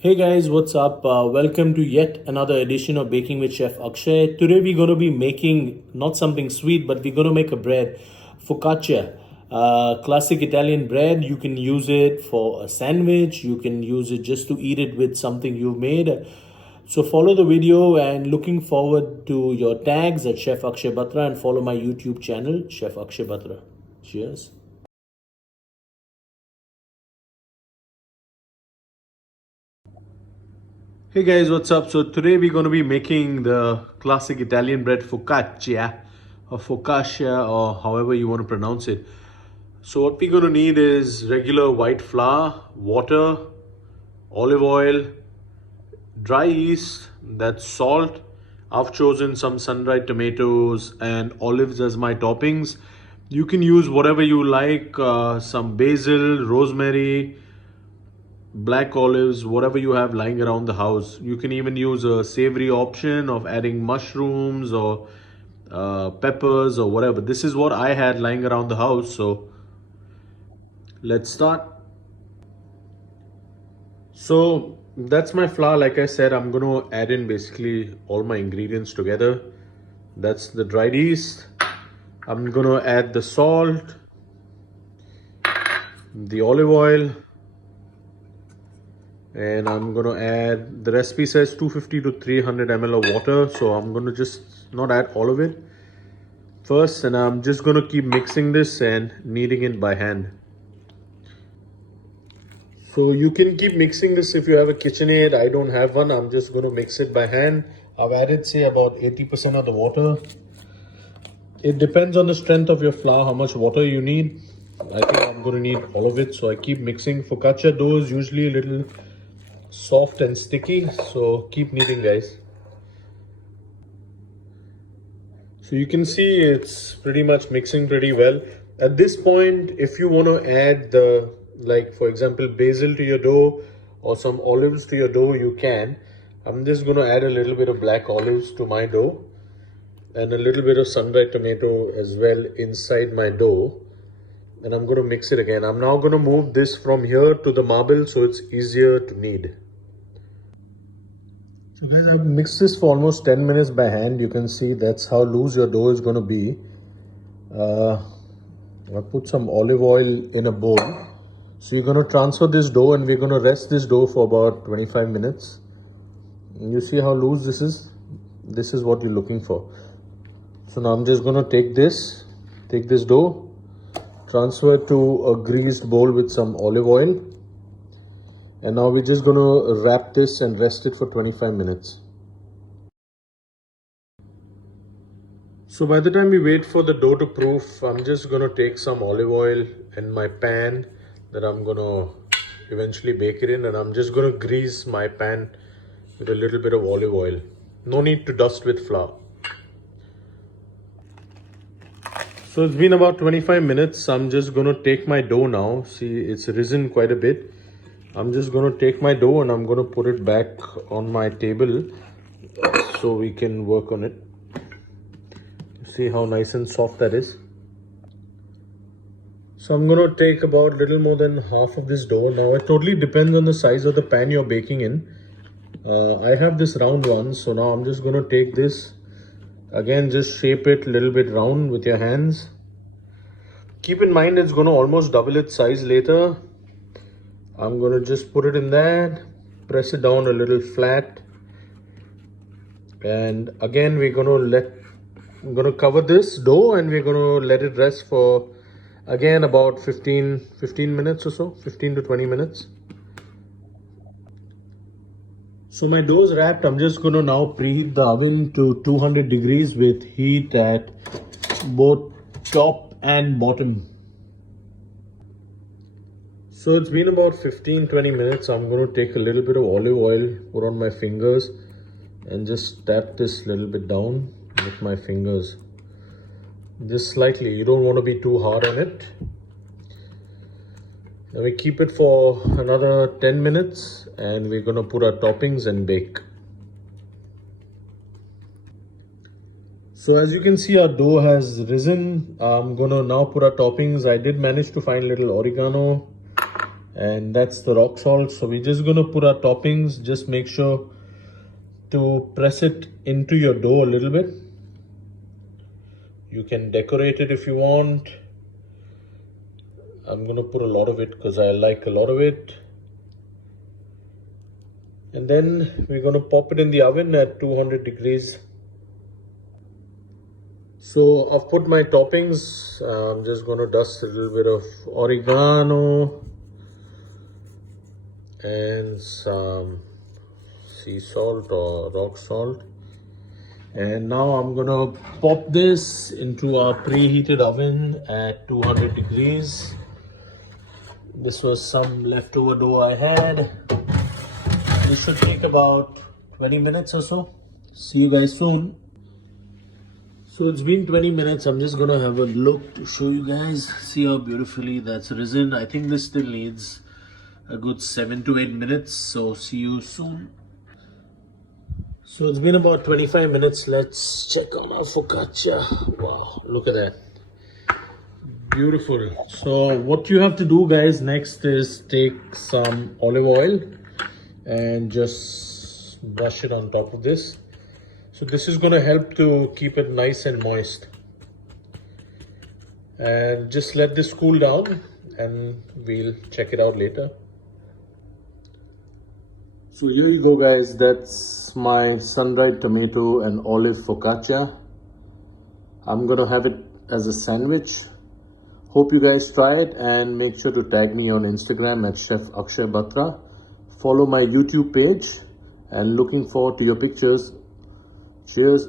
Hey guys, what's up? Welcome to yet another edition of Baking with Chef Akshay. Today we're going to be making not something sweet, but we're going to make a bread, focaccia. Classic Italian bread. You can use it for a sandwich. You can use it just to eat it with something you've made. So follow the video and looking forward to your tags at Chef Akshay Batra and follow my YouTube channel, Chef Akshay Batra. Cheers. Hey guys, what's up? So today we're going to be making the classic Italian bread focaccia or focaccia or however you want to pronounce it. So what we're going to need is regular white flour, water, olive oil, dry yeast, that's salt. I've chosen some sun-dried tomatoes and olives as my toppings. You can use whatever you like, some basil, rosemary, black olives, whatever you have lying around the house. You can even use a savory option of adding mushrooms or peppers or whatever. This is what I had lying around the house, so let's start. So that's my flour. Like I said, I'm going to add in basically all my ingredients together. That's the dried yeast. I'm going to add the salt, the olive oil, and I'm going to add, the recipe says 250 to 300 ml of water, so I'm going to just not add all of it first, and I'm just going to keep mixing this and kneading it by hand. So you can keep mixing this if you have a KitchenAid. I don't have one. I'm just going to mix it by hand. I've added say about 80% of the water. It depends on the strength of your flour, how much water you need. I think I'm going to need all of it, so I keep mixing. Focaccia dough is usually a little soft and sticky, so keep kneading, guys. So you can see it's pretty much mixing pretty well. At this point, if you want to add the, like for example, basil to your dough or some olives to your dough, you can. I'm just going to add a little bit of black olives to my dough and a little bit of sun-dried tomato as well inside my dough. And I'm going to mix it again. I'm now going to move this from here to the marble so it's easier to knead. So guys, I've mixed this for almost 10 minutes by hand. You can see that's how loose your dough is going to be. I'll put some olive oil in a bowl. So you're going to transfer this dough and we're going to rest this dough for about 25 minutes. You see how loose this is? This is what you're looking for. So now I'm just going to take this dough, transfer it to a greased bowl with some olive oil. And now we're just going to wrap this and rest it for 25 minutes. So by the time we wait for the dough to proof, I'm just going to take some olive oil in my pan that I'm going to eventually bake it in. And I'm just going to grease my pan with a little bit of olive oil. No need to dust with flour. So it's been about 25 minutes. I'm just going to take my dough now. See, it's risen quite a bit. I'm just going to take my dough and I'm going to put it back on my table so we can work on it. See how nice and soft that is. So I'm going to take about a little more than half of this dough. Now it totally depends on the size of the pan you're baking in. I have this round one, so now I'm just going to take this. Again, just shape it a little bit round with your hands. Keep in mind it's going to almost double its size later. I'm going to just put it in that, press it down a little flat. And again, we're going to cover this dough and we're going to let it rest for again about 15 minutes or so, 15 to 20 minutes. So my dough is wrapped. I'm just going to now preheat the oven to 200 degrees with heat at both top and bottom. So it's been about 15-20 minutes. I'm going to take a little bit of olive oil, put on my fingers and just tap this a little bit down with my fingers. Just slightly, you don't want to be too hard on it. Now we keep it for another 10 minutes and we're going to put our toppings and bake. So as you can see, our dough has risen. I'm going to now put our toppings. I did manage to find a little oregano and that's the rock salt. So we're just gonna put our toppings. Just make sure to press it into your dough a little bit. You can decorate it if you want. I'm gonna put a lot of it because I like a lot of it. And then we're gonna pop it in the oven at 200 degrees. So I've put my toppings. I'm just gonna dust a little bit of oregano and some sea salt or rock salt. And now I'm gonna pop this into our preheated oven at 200 degrees. This was some leftover dough I had. This should take about 20 minutes or so. See you guys soon. So it's been 20 minutes. I'm just gonna have a look to show you guys. See how beautifully that's risen. I think this still needs a good 7 to 8 minutes. So see you soon. So it's been about 25 minutes. Let's check on our focaccia. Wow, look at that. Beautiful. So what you have to do, guys, next is take some olive oil and just brush it on top of this. So this is going to help to keep it nice and moist. And just let this cool down and we'll check it out later. So here you go, guys. That's my sun-dried tomato and olive focaccia. I'm going to have it as a sandwich. Hope you guys try it and make sure to tag me on Instagram at Chef Akshay Batra. Follow my YouTube page and looking forward to your pictures. Cheers.